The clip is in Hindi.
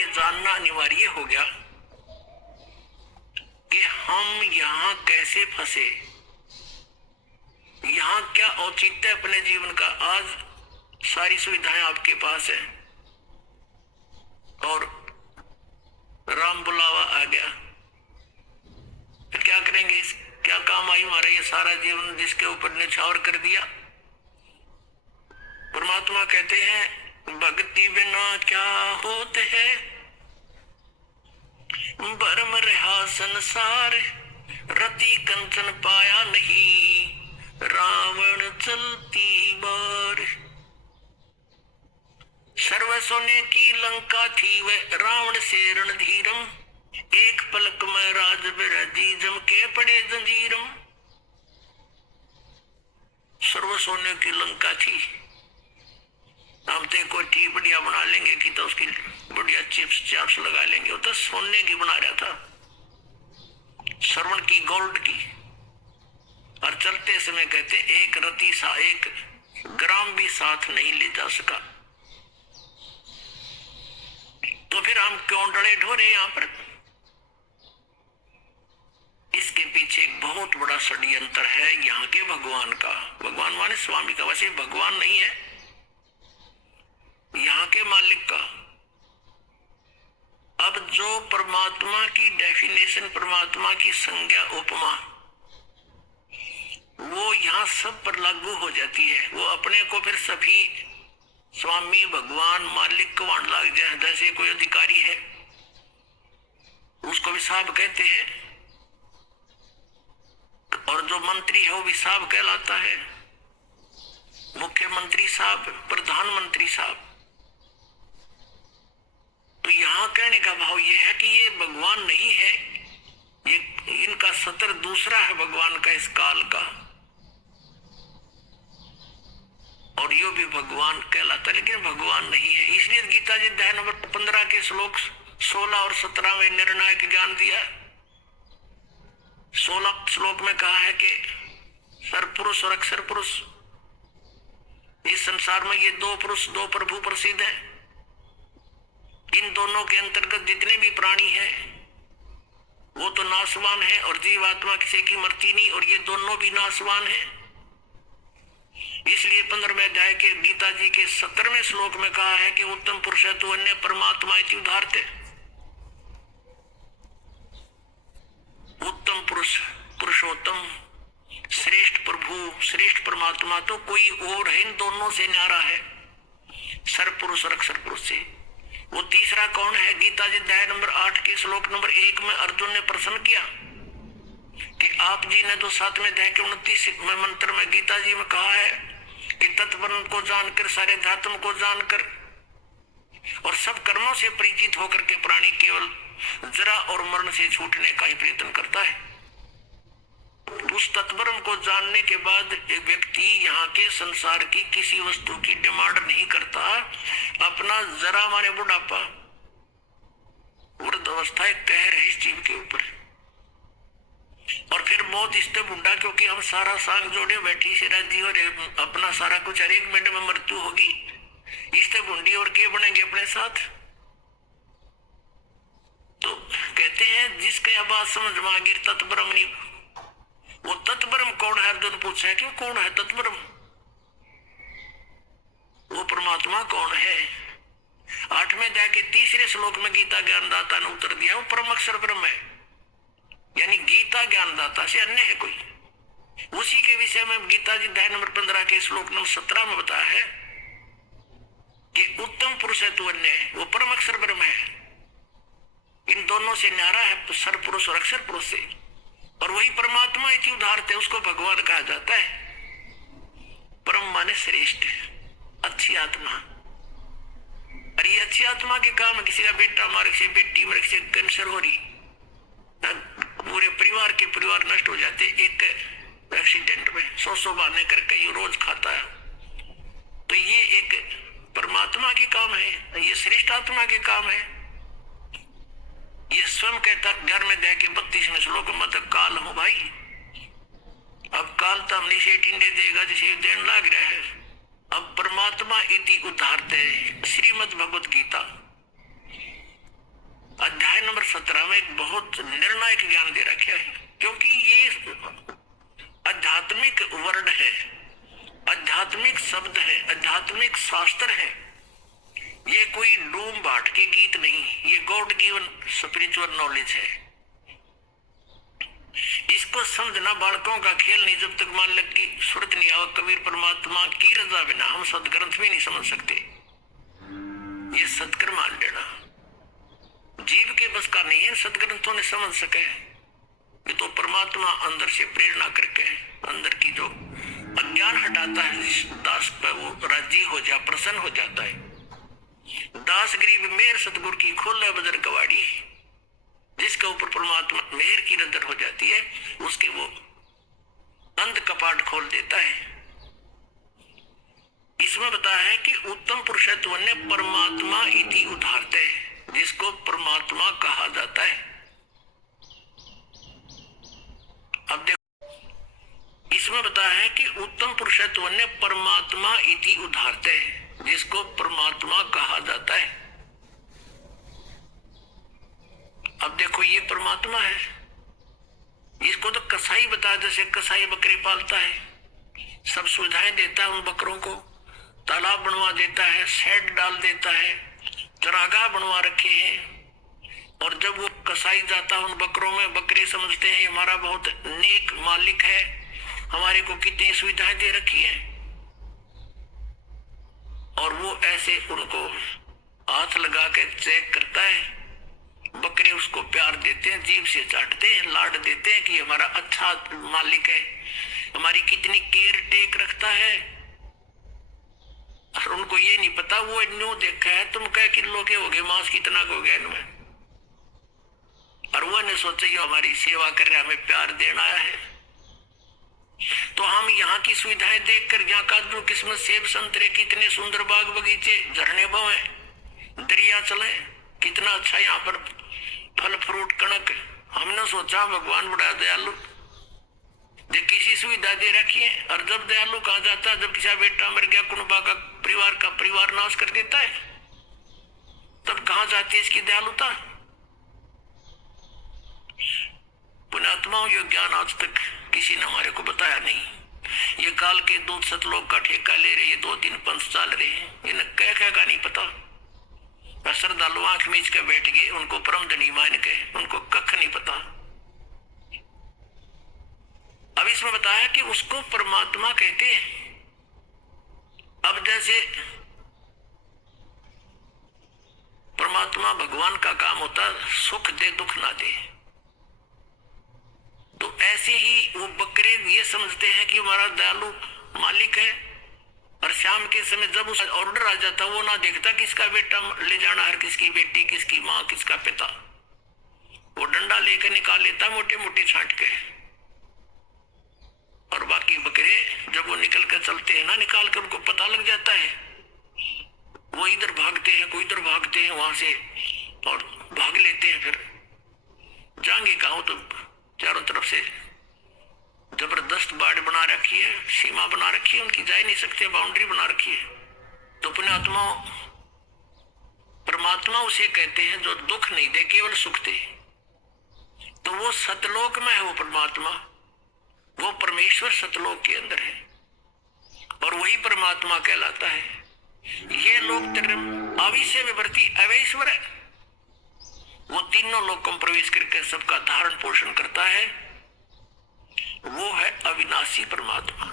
ये जानना अनिवार्य हो गया कि हम यहाँ कैसे फंसे, यहाँ क्या औचित्य अपने जीवन का। आज सारी सुविधाएं आपके पास है और राम बुलावा आ गया, फिर क्या करेंगे? क्या काम आई हमारा ये सारा जीवन जिसके ऊपर निछावर कर दिया। परमात्मा कहते हैं भक्ति बिना क्या होते है, भरम रहा संसार, रति कंचन पाया नहीं, रावण चलती बार। सर्व सोने की लंका थी वह रावण से रणधीरम, एक पलक में राज बिराजी जम के पड़े जंजीरम। सर्व सोने की लंका थी, हम तो कोठी बढ़िया बना लेंगे कि तो उसकी बढ़िया चिप्स चाप्स लगा लेंगे, वो तो सोने की बना रहा था, श्रवण की, गोल्ड की। और चलते समय कहते एक रति सा एक ग्राम भी साथ नहीं ले जा सका। तो फिर हम क्यों डरे ढोरे यहाँ पर? इसके पीछे एक बहुत बड़ा षड्यंत्र है यहाँ के भगवान का। भगवान माने स्वामी का, वैसे भगवान नहीं है, यहाँ के मालिक का। अब जो परमात्मा की डेफिनेशन, परमात्मा की संज्ञा, उपमा, वो यहाँ सब पर लागू हो जाती है। वो अपने को फिर सभी स्वामी, भगवान, मालिक को वाण लग जाए। जैसे कोई अधिकारी है उसको भी साहब कहते हैं, और जो मंत्री है वो भी साहब कहलाता है, मुख्यमंत्री साहब, प्रधानमंत्री साहब। तो यहाँ कहने का भाव ये है कि ये भगवान नहीं है, ये इनका सतर दूसरा है भगवान का, इस काल का, और यो भी भगवान कहलाता, लेकिन भगवान नहीं है। इसलिए गीता जी अध्याय नंबर 15 के श्लोक 16 और 17 में निर्णायक ज्ञान दिया। 16 श्लोक में कहा है कि सरपुरुष और अक्षर पुरुष, इस संसार में ये दो पुरुष, दो प्रभु प्रसिद्ध है। इन दोनों के अंतर्गत जितने भी प्राणी हैं वो तो नाशवान है, और जीवात्मा किसी की मरती नहीं, और ये दोनों भी नाशवान हैं। इसलिए 15वें अध्याय के गीता जी के 17वें श्लोक में कहा है कि उत्तम पुरुष है तो अन्य परमात्मा इति उदाहरते। उत्तम पुरुष, पुरुषोत्तम, श्रेष्ठ प्रभु, श्रेष्ठ परमात्मा तो कोई और है, इन दोनों से न्यारा है, सर पुरुष और अक्षर पुरुष से। वो तीसरा कौन है? गीता जी अध्याय नंबर 8 के श्लोक नंबर 1 में अर्जुन ने प्रश्न किया कि आप जी ने तो 7वें अध्याय के 29 मंत्र में गीता जी में कहा है कि तत्वज्ञान को जानकर, सारे धातुओं को जानकर और सब कर्मों से परिचित होकर के प्राणी केवल जरा और मरण से छूटने का ही प्रयत्न करता है। उस तत्वज्ञान को जानने के बाद एक व्यक्ति यहाँ के संसार की किसी वस्तु की डिमांड नहीं करता। अपना जरा माने बुढ़ापा, वृद्धावस्था एक कहर है इस जीव के ऊपर, और फिर मौत इससे बुढ़ा, क्योंकि हम सारा सांग जोड़े बैठी से राजी और अपना सारा कुछ हर एक मिनट में मृत्यु होगी, इससे बूंदी और के बनेंगे अपने साथ। तो कहते हैं जिसके आवाज समझ में आ गई तत्ब्रह्म नहीं, वो तत्ब्रह्म कौन है? अर्जुन पूछा है कि वो कौन है तत्ब्रह्म, वो परमात्मा कौन है? 8वें अध्याय के 3 श्लोक में गीता ज्ञानदाता ने उत्तर दिया, वो परम अक्षर ब्रह्म है, यानी गीता ज्ञानदाता से अन्य है कोई। उसी के विषय में गीता जी अध्याय नंबर 15 के श्लोक नंबर 17 में बताया है कि उत्तम पुरुष है तो अन्य है, वो परम अक्षर ब्रह्म है, इन दोनों से न्यारा है, सर पुरुष और अक्षर पुरुष से, और वही परमात्मा इति उदाहरते, उसको भगवान कहा जाता है। परम माने श्रेष्ठ, अच्छी आत्मा। और ये अच्छी आत्मा के काम, किसी का बेटा मारे से, बेटी मरे से, कैंसर हो रही, पूरे परिवार के परिवार नष्ट हो जाते एक एक्सीडेंट में, 100 बहाने करके ये रोज खाता है। तो ये एक परमात्मा के काम है, ये श्रेष्ठ आत्मा के काम है। ये स्वयं कहता घर में दे के 32वें श्लोक में, मतलब काल हो भाई, अब काल तो हमने से टिंडे देगा जैसे देन लाग रहा है। अब परमात्मा इति उदाहरते, श्रीमद् भगवत गीता नंबर 17 में एक बहुत निर्णायक ज्ञान दे रखा है, क्योंकि ये आध्यात्मिक वर्ड है, आध्यात्मिक शब्द है, आध्यात्मिक शास्त्र है। ये कोई डूम बाट के गीत नहीं, ये गॉड गिवन स्पिरिचुअल नॉलेज है। इसको समझना बालकों का खेल नहीं। जब तक मालिक की सुरत नहीं आवा, कबीर परमात्मा की रजा बिना हम सदग्रंथ भी नहीं समझ सकते। ये सदकर मान लेना जीव के बस का नहीं है, सदग्रंथों ने समझ सके। ये तो परमात्मा अंदर से प्रेरणा करके अंदर की जो अज्ञान हटाता है, दास पर वो राजी हो जा, प्रसन्न हो जाता है। दास गरीब मेहर सतगुरु की खोले बजर कवाड़ी, जिसके ऊपर परमात्मा मेहर की नजर हो जाती है, उसके वो अंध कपाट खोल देता है। इसमें बताया है कि उत्तम पुरुषत्व ने परमात्मा इति उदाहरते, जिसको परमात्मा कहा जाता है। अब देखो, इसमें बताया है कि उत्तम पुरुषत्व ने परमात्मा इति उदाहरते, जिसको परमात्मा कहा जाता है। अब देखो, ये परमात्मा है। इसको तो कसाई बता, जैसे कसाई बकरे पालता है, सब सुविधाएं देता है उन बकरों को, तालाब बनवा देता है, शेड डाल देता है, चरागाह बनवा रखे हैं। और जब वो कसाई जाता है उन बकरों में, बकरे समझते हैं हमारा बहुत नेक मालिक है, हमारे को कितनी सुविधाएं दे रखी है। और वो ऐसे उनको हाथ लगा के चेक करता है। बकरे उसको प्यार देते हैं, जीभ से चाटते हैं, लाड देते हैं कि हमारा अच्छा मालिक है, हमारी कितनी केयर टेक रखता है। और उनको ये नहीं पता, वो न्यू देखा है तुम कह किलो के हो गए, मांस कितना हो गया इनमें, और वो ने सोचा ये हमारी सेवा कर रहा है, हमें प्यार देना आया है। तो हम यहाँ की सुविधाएं देखकर, यहाँ काजू किस्मत सेब संतरे कितने सुंदर बाग बगीचे, झरने बहे, दरिया चले, कितना अच्छा यहाँ पर फल फ्रूट कणक। हमने सोचा भगवान बड़ा दयालु, जो किसी सुविधा दे रखी है। और जब दयालु कहा जाता है, जब किसी बेटा मर गया, कुनबा का परिवार नाश कर देता है, तब कहाँ जाती है इसकी दयालुता। पुण्यात्माओं, ये ज्ञान आज तक किसी ने हमारे को बताया नहीं। ये काल के दूत सतलोक का ठेका ले रहे, ये 2-3 पंथ चल रहे हैं, इन्हें कह का नहीं पता। श्रद्धालु आंख मीच के बैठ गए, उनको परम धनी मान के, उनको कख नहीं पता। अब इसमें बताया कि उसको परमात्मा कहते हैं। अब जैसे परमात्मा भगवान का काम होता सुख दे दुख ना दे, तो ऐसे ही वो बकरे ये समझते हैं कि हमारा दयालु मालिक है। और शाम के समय जब उस ऑर्डर आ जाता, वो ना देखता किसका बेटा ले जाना है, किसकी बेटी, किसकी माँ, किसका पिता। वो डंडा लेकर निकाल लेता मोटे मोटे छांट के। और बाकी बकरे जब वो निकल कर चलते हैं ना, निकाल कर उनको पता लग जाता है, वो इधर भागते हैं, कोई इधर भागते हैं वहां से, और भाग लेते हैं। फिर जाएंगे कहाँ, तो चारों तरफ से जबरदस्त बाड़ बना रखी है, सीमा बना रखी है, उनकी जा नहीं सकते, बाउंड्री बना रखी है। तो पुण्यात्मा, परमात्मा उसे कहते हैं जो दुख नहीं दे, केवल सुख दे। तो वो सतलोक में है, वो परमात्मा, वो परमेश्वर सतलोक के अंदर है, और वही परमात्मा कहलाता है। ये लोग अविश्य विवर्ती अवैश्वर है, वो तीनों लोकों में प्रवेश करके सबका धारण पोषण करता है। वो है अविनाशी परमात्मा।